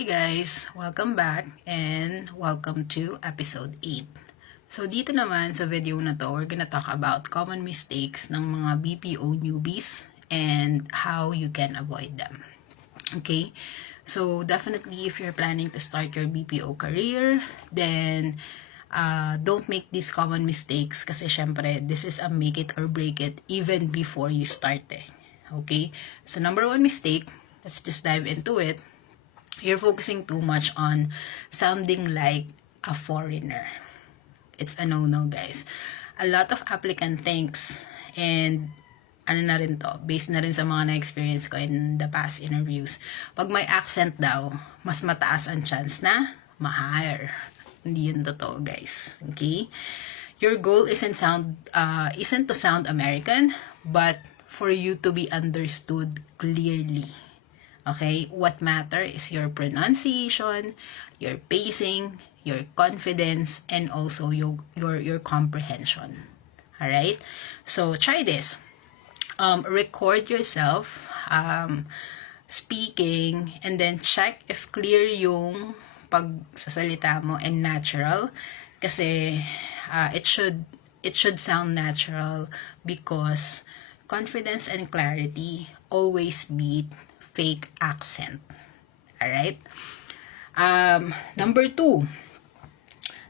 Hey guys! Welcome back and welcome to episode 8. So dito naman sa video na to, we're gonna talk about common mistakes ng mga BPO newbies and how you can avoid them. Okay? So definitely if you're planning to start your BPO career, then don't make these common mistakes kasi syempre this is a make it or break it even before you start eh. Okay? So number one mistake, let's just dive into it. You're focusing too much on sounding like a foreigner. It's a no-no, guys. A lot of applicant thinks, and ano na rin to, based na rin sa mga na-experience ko in the past interviews, pag may accent daw, mas mataas ang chance na ma-hire. Hindi yun totoo, guys. Okay? Your goal isn't to sound American, but for you to be understood clearly. Okay, what matter is your pronunciation, your pacing, your confidence, and also your comprehension. All right, so try this. Record yourself speaking, and then check if clear yung pagsasalita mo and natural. Kasi it should sound natural because confidence and clarity always beat fake accent. Alright? Number 2,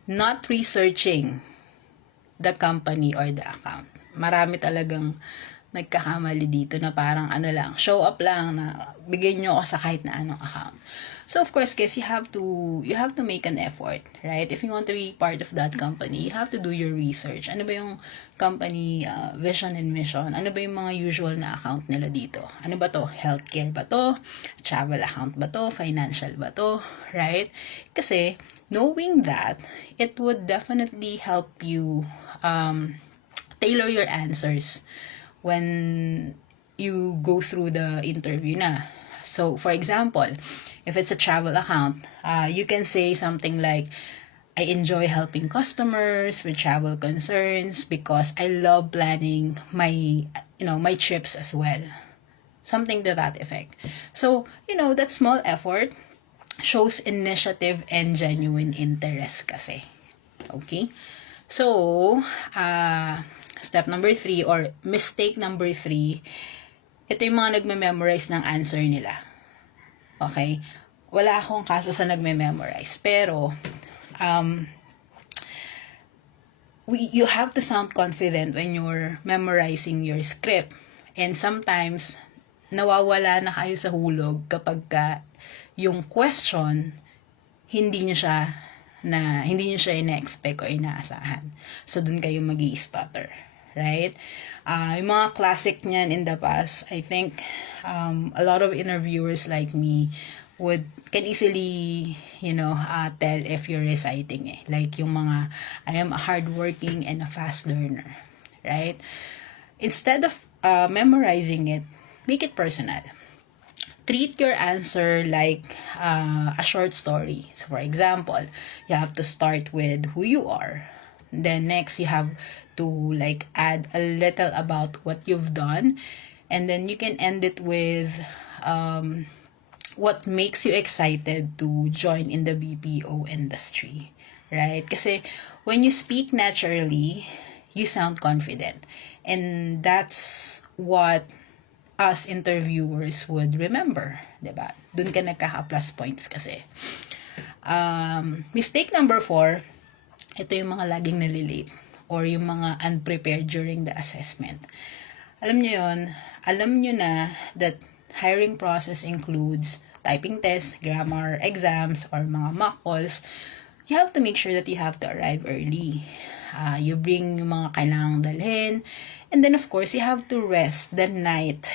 not researching the company or the account. Marami talagang nagkakamali dito na parang ano lang, show up lang na bigyan nyo ako sa kahit na anong account. So of course, guys, you have to make an effort, right? If you want to be part of that company, you have to do your research. Ano ba yung company vision and mission? Ano ba yung mga usual na account nila dito? Ano ba to? Healthcare ba to? Travel account ba to? Financial ba to? Right? Kasi knowing that, it would definitely help you tailor your answers when you go through the interview na. So, for example, if it's a travel account, you can say something like, I enjoy helping customers with travel concerns because I love planning my trips as well. Something to that effect. So, that small effort shows initiative and genuine interest kasi. Okay? So, step number 3 or mistake number 3, ito yung mga nagme-memorize ng answer nila. Okay? Wala akong kaso sa nagme-memorize. Pero, you have to sound confident when you're memorizing your script. And sometimes, nawawala na kayo sa hulog kapag yung question, hindi nyo siya ina-expect o inaasahan. So, dun kayo mag-i-stutter. Right? Yung mga classic niyan in the past, I think a lot of interviewers like me can easily, tell if you're reciting eh. Like yung mga, I am a hardworking and a fast learner. Right? Instead of memorizing it, make it personal. Treat your answer like a short story. So, for example, you have to start with who you are. Then next, you have to add a little about what you've done. And then you can end it with what makes you excited to join in the BPO industry. Right? Kasi when you speak naturally, you sound confident. And that's what us interviewers would remember. Diba? Dun ka nagkaka-plus points kasi. Mistake number 4, ito yung mga laging nalilate or yung mga unprepared during the assessment. Alam nyo na that hiring process includes typing tests, grammar exams, or mga mock calls. You have to make sure that you have to arrive early. You bring yung mga kailangang dalhin. And then, of course, you have to rest the night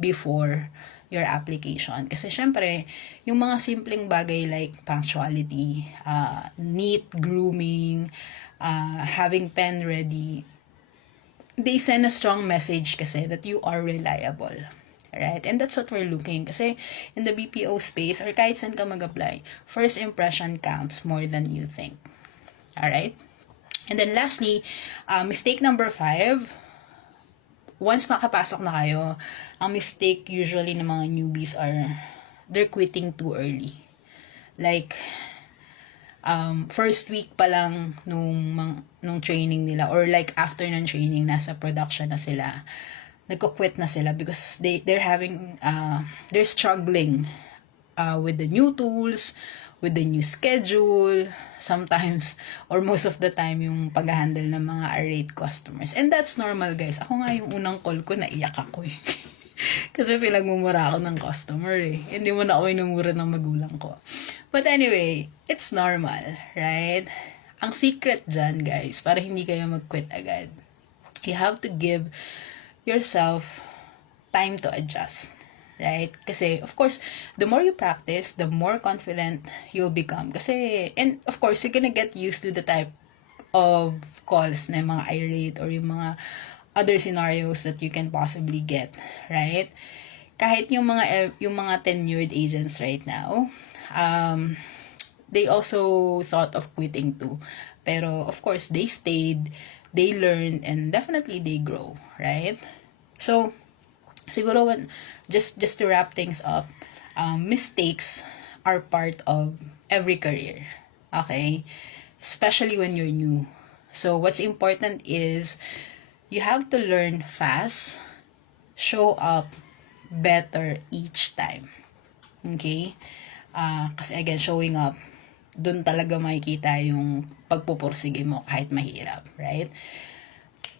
before your application. Kasi syempre, yung mga simpleng bagay like punctuality, neat grooming, having pen ready, they send a strong message kasi that you are reliable. Right? And that's what we're looking. Kasi in the BPO space, or kahit saan ka mag-apply, first impression counts more than you think. Alright? And then lastly, mistake number 5, once makapasok na kayo, ang mistake usually ng mga newbies are they're quitting too early. Like, first week pa lang nung training nila, or like after ng training, nasa production na sila, nagko-quit na sila because they're struggling with the new tools, with the new schedule, sometimes, or most of the time, yung pag-handle ng mga irate customers. And that's normal, guys. Ako nga yung unang call ko, naiyak ako eh. Kasi pinagmumura ako ng customer eh. Hindi mo na ako inumura ng magulang ko. But anyway, it's normal, right? Ang secret dyan, guys, para hindi kayo mag-quit agad, you have to give yourself time to adjust, right? Kasi, of course, the more you practice, the more confident you'll become. Kasi, and of course, you're gonna get used to the type of calls na mga irate or yung mga other scenarios that you can possibly get, right? Kahit yung mga tenured agents right now, they also thought of quitting too. Pero of course, they stayed, they learned, and definitely they grow, right? So, siguro just to wrap things up, mistakes are part of every career, okay? Especially when you're new. So, what's important is you have to learn fast, show up better each time. Okay? Kasi again, showing up, dun talaga makikita yung pagpupursige mo kahit mahirap, right?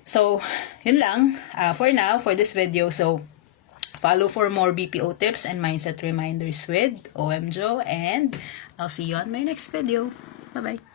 So, yun lang for now, for this video. So, follow for more BPO tips and mindset reminders with OM Jo, and I'll see you on my next video. Bye-bye.